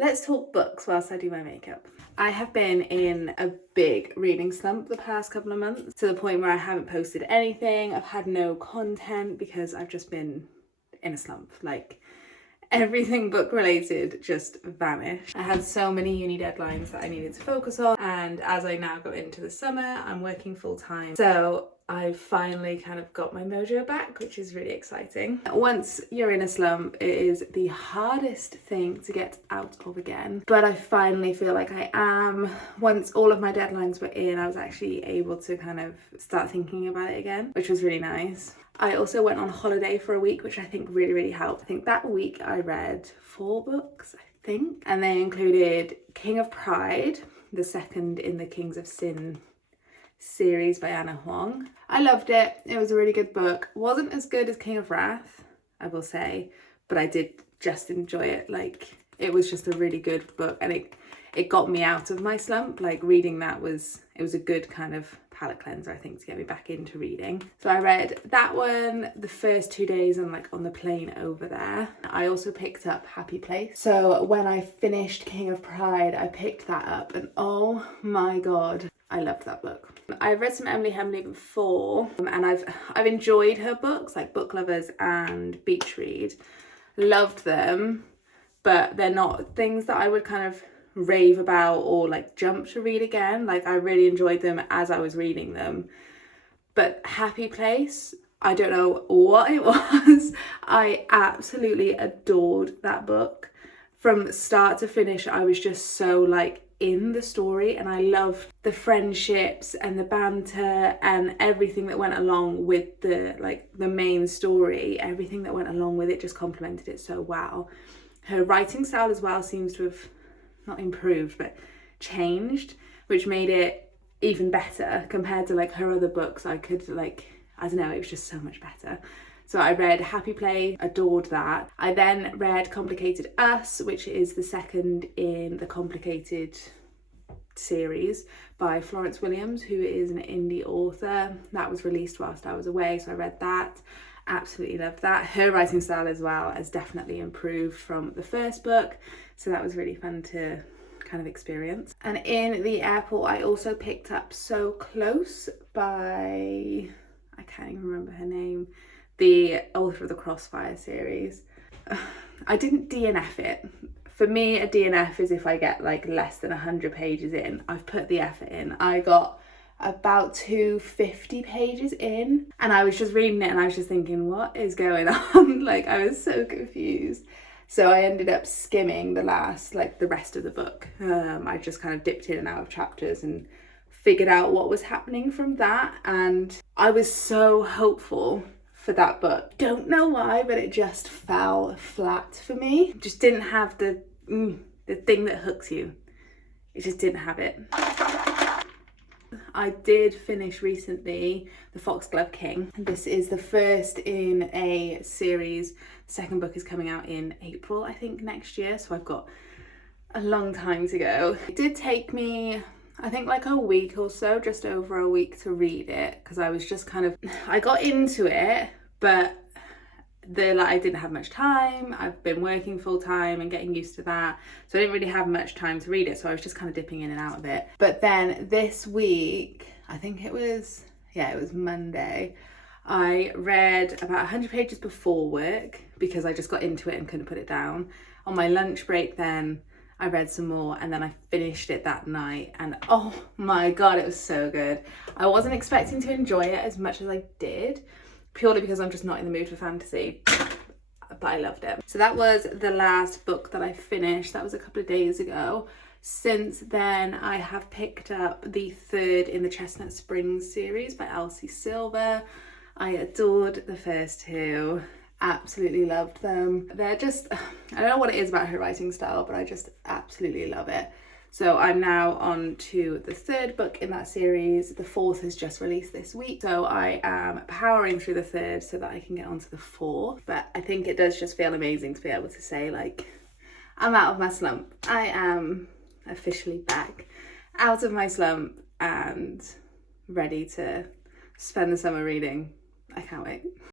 Let's talk books whilst I do my makeup. I have been in a big reading slump the past couple of months, to the point where I haven't posted anything. I've had no content because I've just been in a slump. Like, everything book related just vanished. I had so many uni deadlines that I needed to focus on, and as I now go into the summer, I'm working full time. So I've finally kind of got my mojo back, which is really exciting. Once you're in a slump, it is the hardest thing to get out of again, but I finally feel like I am. Once all of my deadlines were in, I was actually able to kind of start thinking about it again, which was really nice. I also went on holiday for a week, which I think really helped. I think that week I read 4 books, I think, and they included King of Pride, the second in the Kings of Sin series by Anna Huang. I loved it. It was a really good book. Wasn't as good as King of Wrath, I will say, but I did just enjoy it. Like, it was just a really good book, and it got me out of my slump. Like, reading that was a good kind of palate cleanser, I think, to get me back into reading. So I read that one the first 2 days and like on the plane over there. I also picked up Happy Place. So when I finished King of Pride, I picked that up, and oh my god, I loved that book. I've read some Emily Henley before, and I've enjoyed her books, like Book Lovers and Beach Read. Loved them, but they're not things that I would kind of rave about or like jump to read again. Like, I really enjoyed them as I was reading them. But Happy Place, I don't know what it was. I absolutely adored that book. From start to finish, I was just so like in the story, and I loved the friendships and the banter and everything that went along with the main story. Everything that went along with it just complemented it so well. Her writing style as well seems to have not improved but changed, which made it even better compared to like her other books. I could like, I don't know, it was just so much better. So I read Happy Play, adored that. I then read Complicated Us, which is the second in the Complicated series by Florence Williams, who is an indie author. That was released whilst I was away, so I read that. Absolutely loved that. Her writing style as well has definitely improved from the first book, so that was really fun to kind of experience. And in the airport, I also picked up So Close by, I can't even remember her name, the author of the Crossfire series. I didn't DNF it. For me, a DNF is if I get like less than 100 pages in. I've put the effort in. I got about 250 pages in, and I was just reading it and I was just thinking, what is going on? Like, I was so confused. So I ended up skimming the rest of the book. I just kind of dipped in and out of chapters and figured out what was happening from that, and I was so hopeful for that book. Don't know why, but it just fell flat for me. Just didn't have the thing that hooks you. It just didn't have it. I did finish recently The Foxglove King. This is the first in a series. The second book is coming out in April, I think, next year, so I've got a long time to go. It did take me, I think, like a week or so, just over a week, to read it, because I was just kind of, I got into it, but I didn't have much time. I've been working full time and getting used to that, so I didn't really have much time to read it, so I was just kind of dipping in and out of it. But then this week, I think it was Monday, I read about 100 pages before work because I just got into it and couldn't put it down. On my lunch break then, I read some more, and then I finished it that night, and oh my god, it was so good. I wasn't expecting to enjoy it as much as I did, purely because I'm just not in the mood for fantasy, but I loved it. So that was the last book that I finished. That was a couple of days ago. Since then, I have picked up the third in the Chestnut Springs series by Elsie Silver. I adored the first 2. Absolutely loved them. They're just, I don't know what it is about her writing style, but I just absolutely love it. So I'm now on to the 3rd book in that series. The 4th has just released this week, so I am powering through the 3rd so that I can get onto the 4th. But I think it does just feel amazing to be able to say, like, I'm out of my slump. I am officially back out of my slump and ready to spend the summer reading. I can't wait.